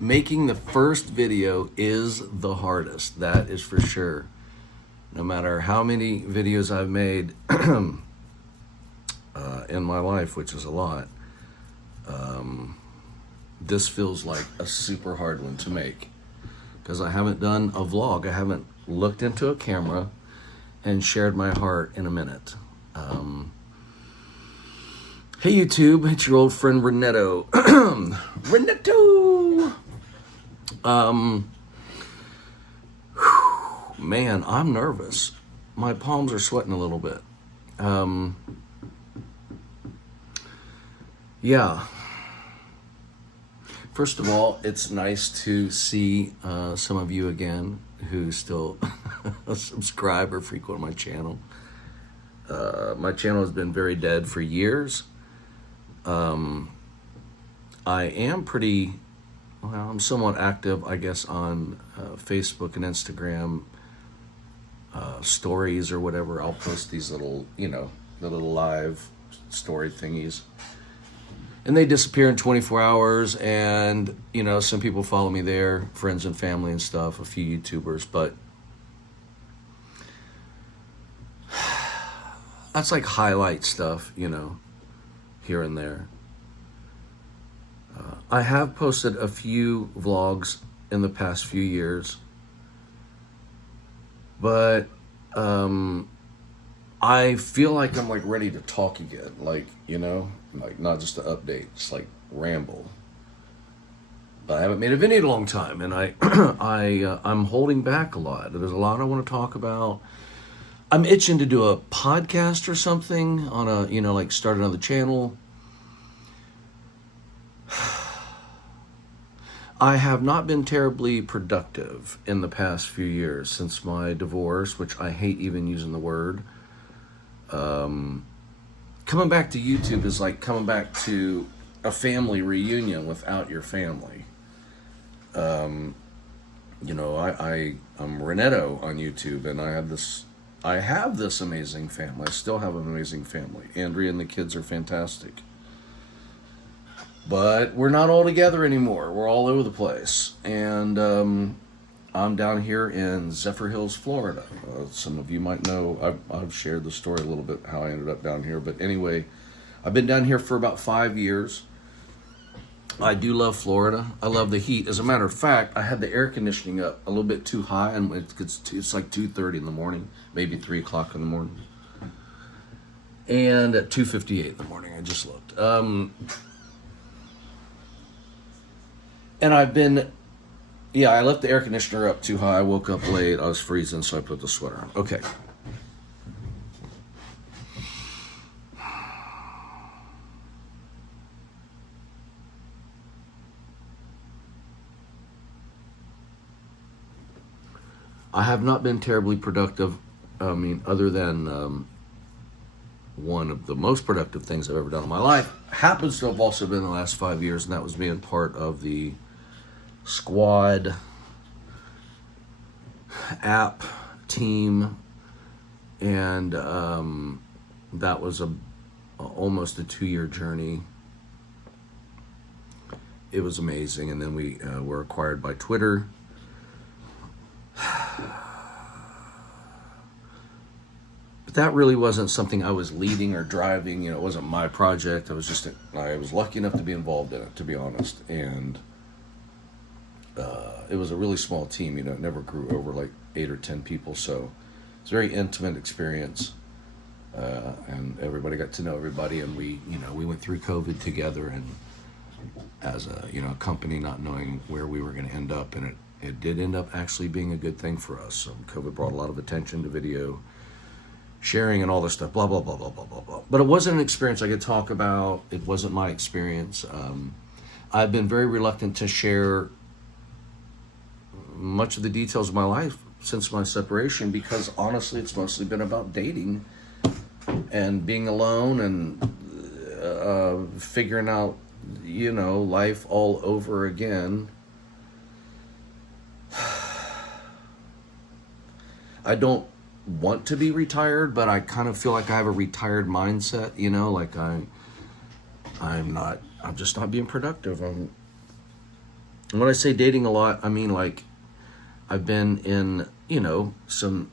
Making the first video is the hardest. That is for sure. No matter how many videos I've made in my life, which is a lot, this feels like a super hard one to make because I haven't done a vlog. I haven't looked into a camera and shared my heart in a minute. Hey YouTube, it's your old friend Renetto. Renetto! Man, I'm nervous. My palms are sweating a little bit. Yeah. First of all, it's nice to see some of you again who still subscribe or frequent my channel. My channel has been very dead for years. I am pretty, well, I'm somewhat active, I guess, on Facebook and Instagram stories or whatever. I'll post these little, the little live story thingies. And they disappear in 24 hours, and, some people follow me there, friends and family and stuff, a few YouTubers, but that's like highlight stuff, here and there. I have posted a few vlogs in the past few years, but I feel like I'm like ready to talk again, like not just to update, just like ramble. But I haven't made a video in a long time, and I'm holding back a lot. There's a lot I want to talk about. I'm itching to do a podcast or something on a, like start another channel. I have not been terribly productive in the past few years since my divorce, which I hate even using the word. Coming back to YouTube is like coming back to a family reunion without your family. I'm Renetto on YouTube, and I have this amazing family. I still have an amazing family. Andrea and the kids are fantastic. But we're not all together anymore. We're all over the place. And I'm down here in Zephyr Hills, Florida. Some of you might know, I've shared the story a little bit, how I ended up down here. But anyway, I've been down here for about 5 years. I do love Florida. I love the heat. As a matter of fact, I had the air conditioning up a little bit too high, and it's like 2:30 in the morning, maybe 3 o'clock in the morning. And at 2:58 in the morning, I just looked. And I left the air conditioner up too high. I woke up late. I was freezing, so I put the sweater on. Okay. I have not been terribly productive. Other than one of the most productive things I've ever done in my life happens to have also been the last 5 years, and that was being part of the squad app team, and that was almost a 2-year journey. It was amazing, and then we were acquired by Twitter. But that really wasn't something I was leading or driving. It wasn't my project. I was lucky enough to be involved in it, to be honest. And it was a really small team. It never grew over like 8 or 10 people. So it's a very intimate experience. And everybody got to know everybody. And we went through COVID together, and as a company, not knowing where we were going to end up. And it did end up actually being a good thing for us. So COVID brought a lot of attention to video sharing and all this stuff, blah, blah, blah, blah, blah, blah, blah. But it wasn't an experience I could talk about. It wasn't my experience. I've been very reluctant to share much of the details of my life since my separation, because honestly, it's mostly been about dating and being alone and figuring out, life all over again. I don't want to be retired, but I kind of feel like I have a retired mindset, like I'm just not being productive. And when I say dating a lot, I mean like I've been in, some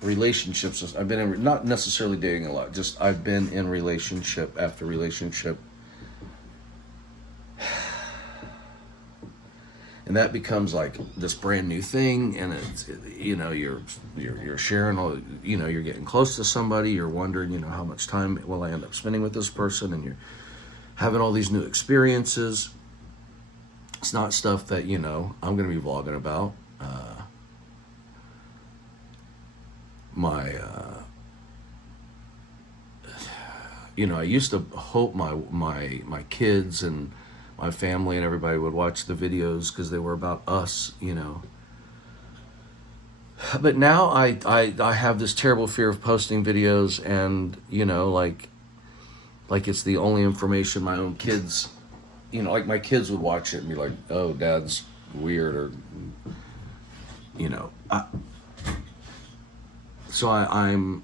relationships. I've been in, not necessarily dating a lot, just I've been in relationship after relationship. And that becomes like this brand new thing, and it's, you're sharing all, you're getting close to somebody, you're wondering, how much time will I end up spending with this person, and you're having all these new experiences. It's not stuff that, I'm going to be vlogging about. I used to hope my kids and my family and everybody would watch the videos because they were about us, But now I have this terrible fear of posting videos, and, like it's the only information my own kids, like my kids would watch it and be like, oh, Dad's weird, or, I'm,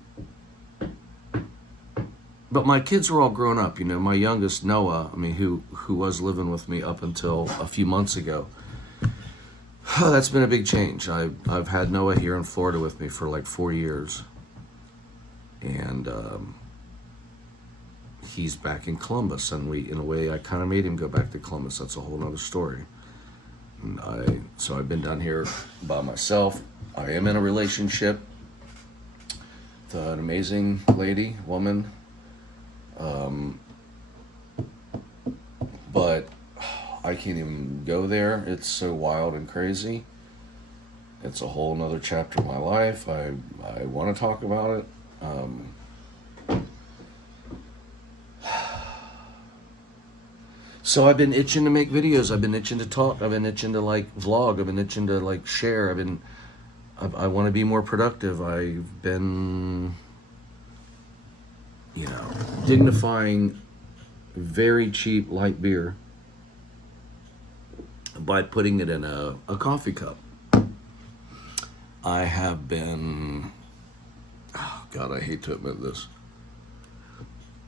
but my kids are all grown up, my youngest, Noah, who was living with me up until a few months ago. That's been a big change. I've had Noah here in Florida with me for like 4 years. And he's back in Columbus, and in a way, I kind of made him go back to Columbus. That's a whole nother story. And so I've been down here by myself. I am in a relationship with an amazing woman. But I can't even go there. It's so wild and crazy. It's a whole nother chapter of my life. I want to talk about it. So I've been itching to make videos. I've been itching to talk. I've been itching to like vlog. I've been itching to like share. I want to be more productive. I've been, dignifying very cheap light beer by putting it in a coffee cup. I have been, oh God, I hate to admit this.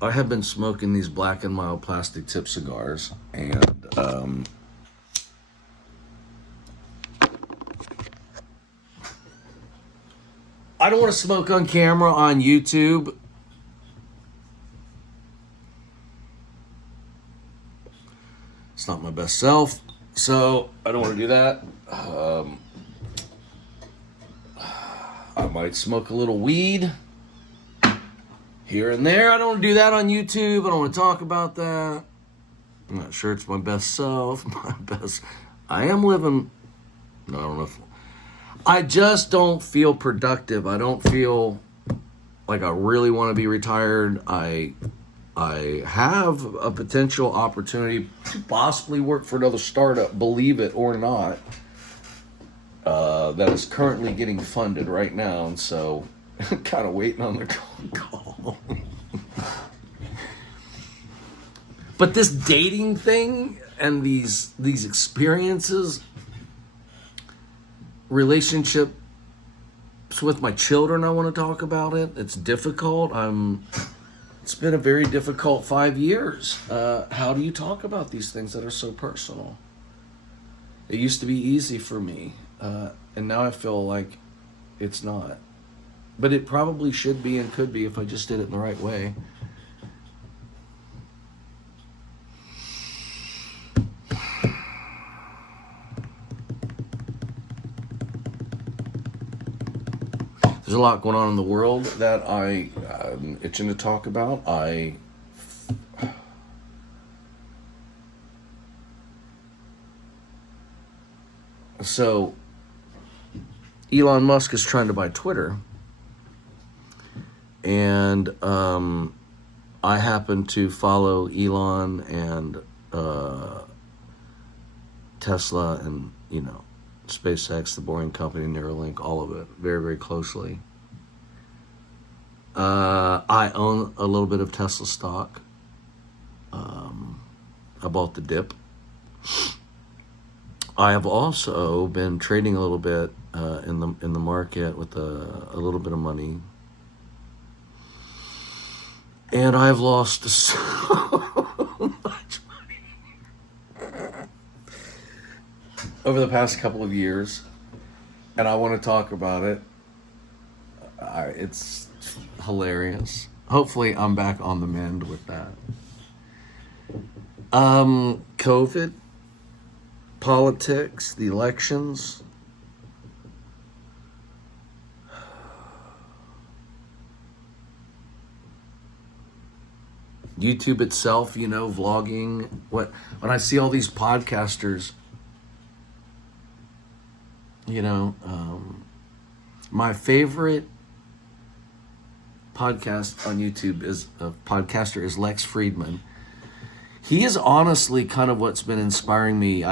I have been smoking these Black & Mild plastic tip cigars, and I don't want to smoke on camera on YouTube. It's not my best self, so I don't want to do that. I might smoke a little weed here and there. I don't want to do that on YouTube. I don't want to talk about that. I'm not sure it's my best self. I am living, no, I don't know if, I just don't feel productive. I don't feel like I really want to be retired. I have a potential opportunity to possibly work for another startup, believe it or not, that is currently getting funded right now, and so I'm kind of waiting on the call. But this dating thing and these experiences, relationships with my children, I want to talk about it. It's difficult. It's been a very difficult 5 years. How do you talk about these things that are so personal? It used to be easy for me, and now I feel like it's not. But it probably should be and could be if I just did it in the right way. There's a lot going on in the world that I'm itching to talk about. So Elon Musk is trying to buy Twitter, and I happen to follow Elon and Tesla and SpaceX, the Boring Company, Neuralink, all of it, very, very closely. I own a little bit of Tesla stock. I bought the dip. I have also been trading a little bit in the market with a little bit of money, and I've lost so much money. over the past couple of years, and I want to talk about it. It's hilarious. Hopefully, I'm back on the mend with that. COVID, politics, the elections. YouTube itself, you know, vlogging. When I see all these podcasters, you know, my favorite podcast on YouTube is a podcaster is Lex Friedman. He is honestly kind of what's been inspiring me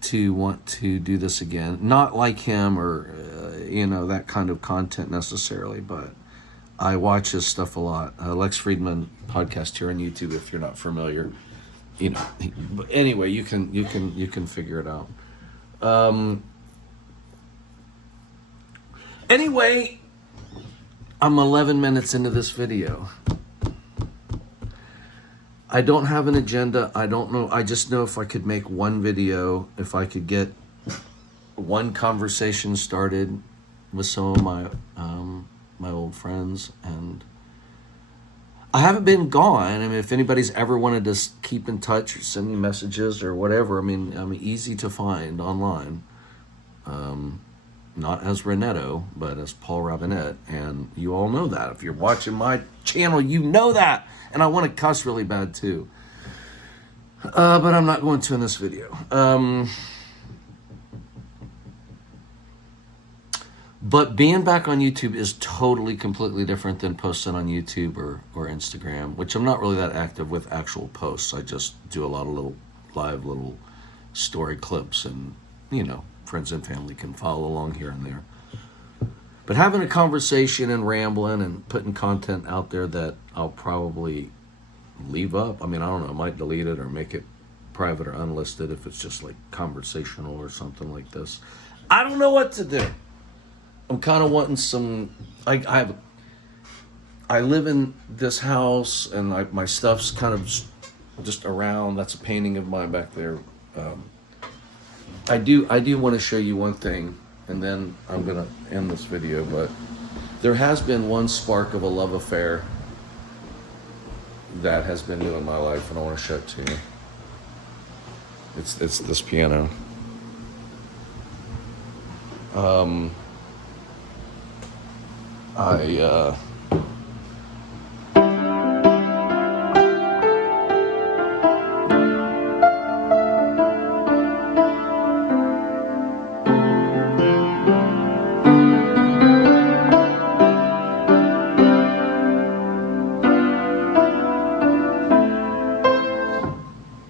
to want to do this again. Not like him or you know, that kind of content necessarily, but I watch his stuff a lot. Lex Friedman podcast here on YouTube. If you're not familiar, you know. But anyway, you can figure it out. Anyway, I'm 11 minutes into this video. I don't have an agenda. I don't know. I just know if I could make one video, if I could get one conversation started with some of my my old friends, and I haven't been gone. I mean, if anybody's ever wanted to keep in touch or send me messages or whatever, I mean, I'm easy to find online. Not as Renetto, but as Paul Robinette, and you all know that. If you're watching my channel, you know that. And I want to cuss really bad too, but I'm not going to in this video. But being back on YouTube is totally, completely different than posting on YouTube or Instagram, which I'm not really that active with actual posts. I just do a lot of live little story clips, and, you know, friends and family can follow along here and there. But having a conversation and rambling and putting content out there that I'll probably leave up. I mean, I don't know, I might delete it or make it private or unlisted if it's just like conversational or something like this. I don't know what to do. I'm kind of wanting some, I live in this house, and my stuff's kind of just around. That's a painting of mine back there. I do want to show you one thing, and then I'm going to end this video, but there has been one spark of a love affair that has been new in my life, and I want to show it to you. It's this piano.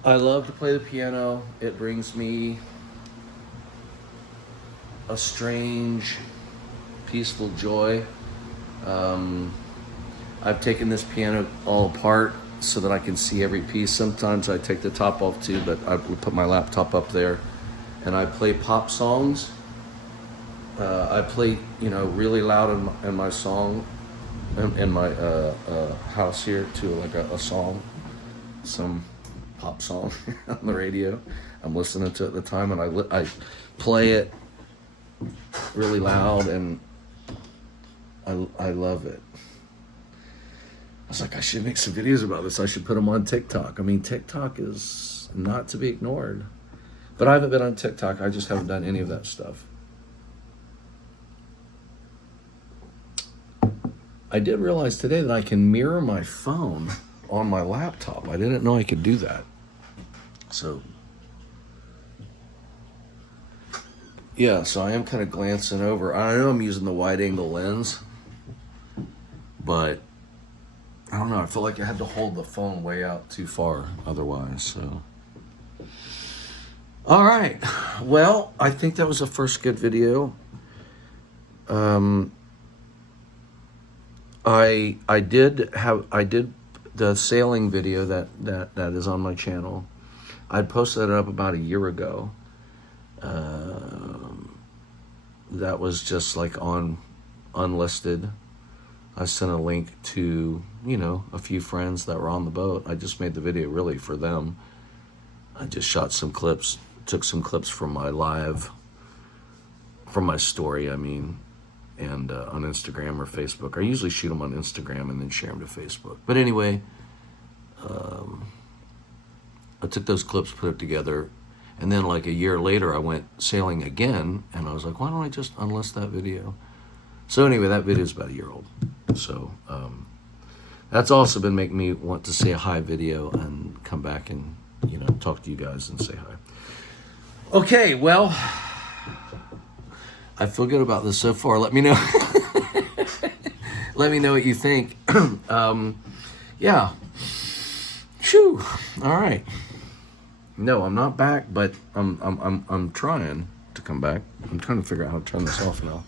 I love to play the piano. It brings me a strange, peaceful joy. I've taken this piano all apart so that I can see every piece. Sometimes I take the top off too, but I would put my laptop up there, and I play pop songs. I play, you know, really loud in my song, in my house here too, like a song, some pop song on the radio. I'm listening to it at the time, and I play it really loud, and I love it. I was like, I should make some videos about this. I should put them on TikTok. I mean, TikTok is not to be ignored. But I haven't been on TikTok. I just haven't done any of that stuff. I did realize today that I can mirror my phone on my laptop. I didn't know I could do that. So, yeah, so I am kind of glancing over. I know I'm using the wide angle lens, but I don't know. I feel like I had to hold the phone way out too far otherwise. So, all right. Well, I think that was the first good video. I did the sailing video that is on my channel. I posted it up about a year ago. That was just like on unlisted. I sent a link to, you know, a few friends that were on the boat. I just made the video really for them. I just shot some clips took some clips from my live, from my story, I mean, and on Instagram or Facebook. I usually shoot them on Instagram and then share them to Facebook. But anyway, I took those clips, put it together, and then like a year later I went sailing again, and I was like, why don't I just unlist that video? So anyway, that video is about a year old. So that's also been making me want to say a hi video and come back and, you know, talk to you guys and say hi. Okay, well, I feel good about this so far. Let me know. Let me know what you think. Yeah. Phew. All right. No, I'm not back, but I'm trying to come back. I'm trying to figure out how to turn this off now.